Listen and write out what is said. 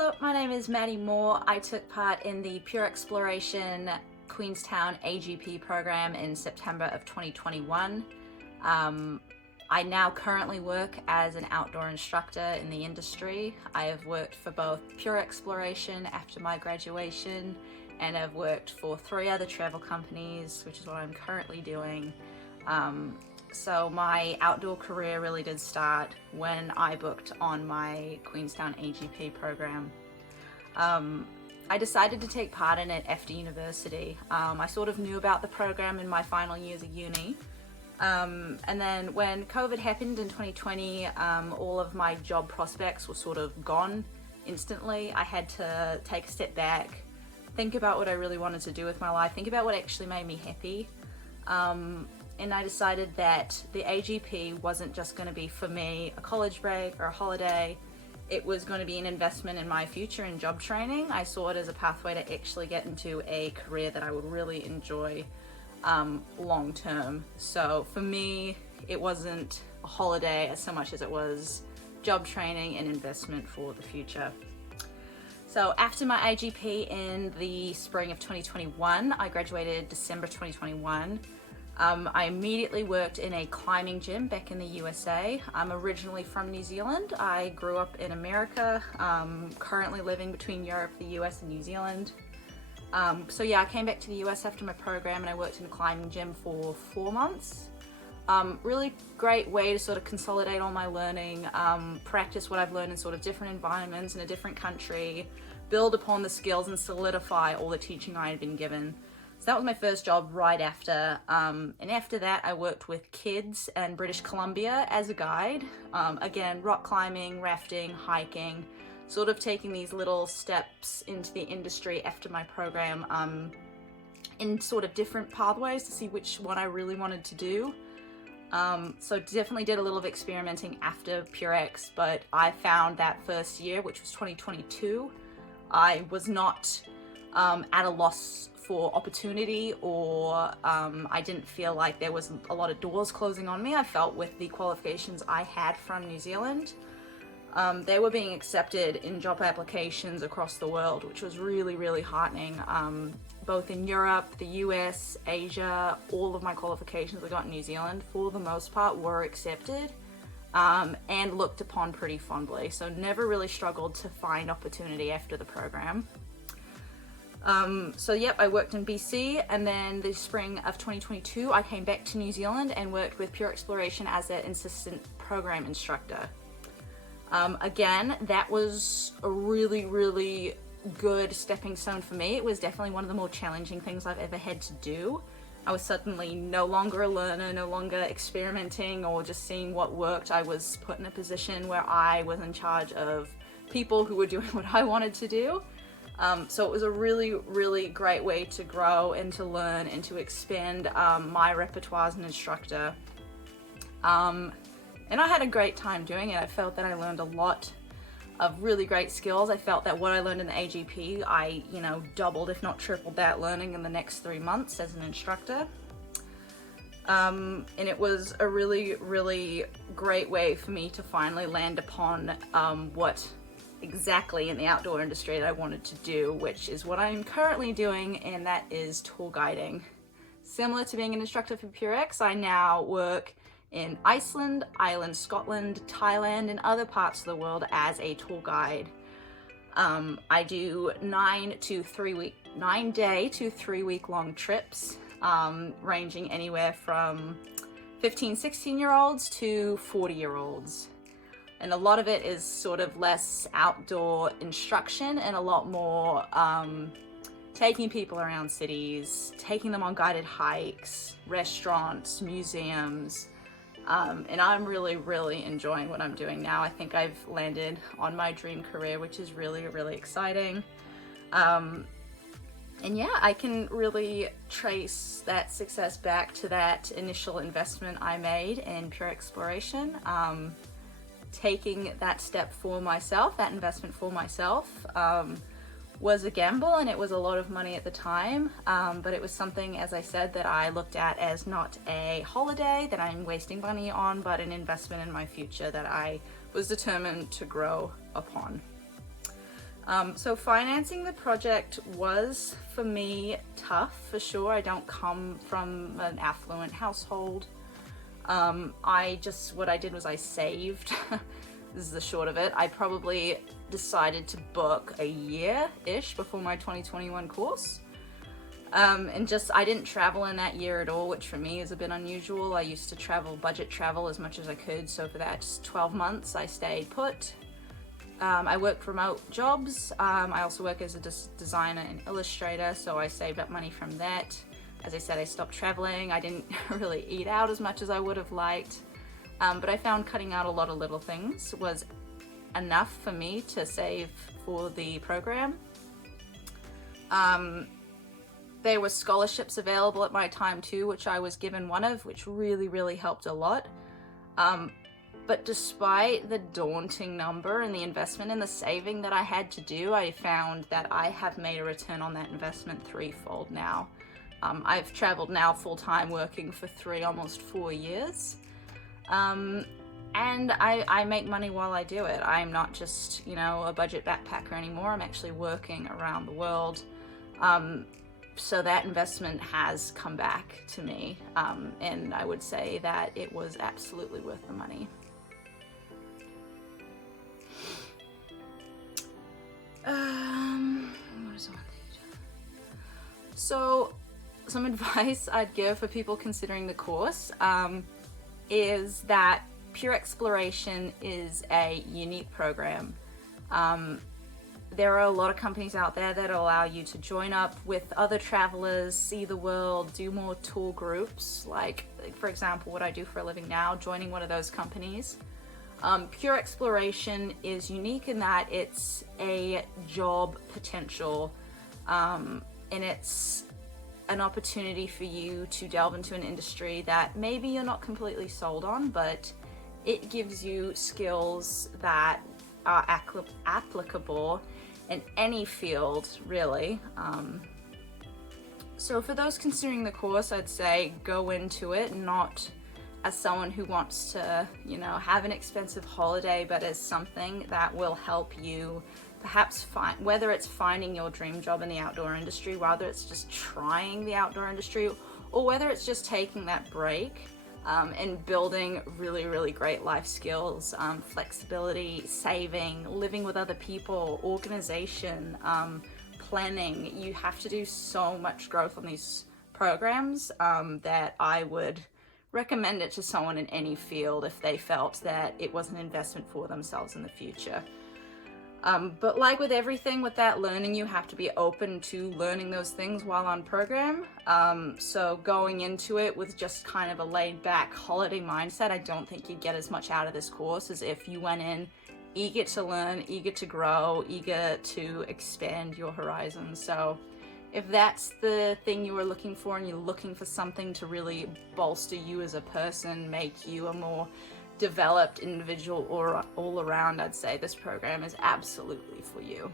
Hello, my name is Maddie Moore. I took part in the Pure Exploration Queenstown AGP program in September of 2021. I now currently work as an outdoor instructor in the industry. I have worked for both Pure Exploration after my graduation, and I've worked for 3 other travel companies, which is what I'm currently doing. So my outdoor career really did start when I booked on my Queenstown AGP program. I decided to take part in it after university. I sort of knew about the program in my final years of uni. And then when COVID happened in 2020, all of my job prospects were sort of gone instantly. I had to take a step back, think about what I really wanted to do with my life, think about what actually made me happy. And I decided that the AGP wasn't just going to be for me a college break or a holiday. It was going to be an investment in my future in job training. I saw it as a pathway to actually get into a career that I would really enjoy long term. So for me, it wasn't a holiday as so much as it was job training and investment for the future. So after my AGP in the spring of 2021, I graduated December 2021. I immediately worked in a climbing gym back in the USA. I'm originally from New Zealand. I grew up in America, currently living between Europe, the US, and New Zealand. So yeah, I came back to the US after my program and I worked in a climbing gym for 4 months. Really great way to sort of consolidate all my learning, practice what I've learned in sort of different environments in a different country, build upon the skills and solidify all the teaching I had been given. So that was my first job right after, and after that I worked with kids in British Columbia as a guide. Again, rock climbing, rafting, hiking, sort of taking these little steps into the industry after my program in sort of different pathways to see which one I really wanted to do. So definitely did a little of experimenting after PureX, but I found that first year, which was 2022, I was not at a loss for opportunity, or I didn't feel like there was a lot of doors closing on me. I felt with the qualifications I had from New Zealand, they were being accepted in job applications across the world, which was really, really heartening. Both in Europe, the US, Asia, all of my qualifications I got in New Zealand, for the most part, were accepted and looked upon pretty fondly. So never really struggled to find opportunity after the program. So yep, I worked in BC, and then the spring of 2022 I came back to New Zealand and worked with Pure Exploration as an assistant program instructor. Again, that was a really, really good stepping stone for me. It was definitely one of the more challenging things I've ever had to do. I was suddenly no longer a learner, no longer experimenting or just seeing what worked. I was put in a position where I was in charge of people who were doing what I wanted to do. So it was a really, really great way to grow and to learn and to expand my repertoire as an instructor. And I had a great time doing it. I felt that I learned a lot of really great skills. I felt that what I learned in the AGP, I, doubled if not tripled that learning in the next 3 months as an instructor. And it was a really, really great way for me to finally land upon what exactly in the outdoor industry that I wanted to do, which is what I'm currently doing, and that is tour guiding. Similar to being an instructor for PureX, I now work in Iceland, Ireland, Scotland, Thailand, and other parts of the world as a tour guide. I do 9 day to 3 week long trips, ranging anywhere from 15, 16-year-olds to 40-year-olds. And a lot of it is sort of less outdoor instruction and a lot more taking people around cities, taking them on guided hikes, restaurants, museums. And I'm really, really enjoying what I'm doing now. I think I've landed on my dream career, which is really, really exciting. And yeah, I can really trace that success back to that initial investment I made in Pure Exploration. Taking that step for myself, that investment for myself, was a gamble, and it was a lot of money at the time, but it was something, as I said, that I looked at as not a holiday that I'm wasting money on, but an investment in my future that I was determined to grow upon. So financing the project was, for me, tough, for sure. I don't come from an affluent household. What I did was I saved. This is the short of it. I probably decided to book a year-ish before my 2021 course. I didn't travel in that year at all, which for me is a bit unusual. I used to budget travel as much as I could. So for that 12 months, I stayed put. I worked remote jobs. I also work as a designer and illustrator, so I saved up money from that. As I said, I stopped traveling. I didn't really eat out as much as I would have liked, but I found cutting out a lot of little things was enough for me to save for the program. There were scholarships available at my time too, which I was given one of, which really, really helped a lot. But despite the daunting number and the investment and the saving that I had to do, I found that I have made a return on that investment threefold now. I've traveled now full-time, working for almost 4 years. And I make money while I do it. I'm not just, a budget backpacker anymore. I'm actually working around the world. So that investment has come back to me. And I would say that it was absolutely worth the money. What is on page? So some advice I'd give for people considering the course is that Pure Exploration is a unique program. There are a lot of companies out there that allow you to join up with other travelers, see the world, do more tour groups, like for example what I do for a living now, joining one of those companies. Pure Exploration is unique in that it's a job potential, and it's an opportunity for you to delve into an industry that maybe you're not completely sold on, but it gives you skills that are applicable in any field, really. So for those considering the course, I'd say go into it not as someone who wants to, have an expensive holiday, but as something that will help you perhaps find, whether it's finding your dream job in the outdoor industry, whether it's just trying the outdoor industry, or whether it's just taking that break and building really, really great life skills, flexibility, saving, living with other people, organization, planning. You have to do so much growth on these programs that I would recommend it to someone in any field if they felt that it was an investment for themselves in the future. But like with everything with that learning, you have to be open to learning those things while on program. So going into it with just kind of a laid back holiday mindset, I don't think you'd get as much out of this course as if you went in eager to learn, eager to grow, eager to expand your horizons. So if that's the thing you were looking for and you're looking for something to really bolster you as a person, make you a more developed individual or all around, I'd say this program is absolutely for you.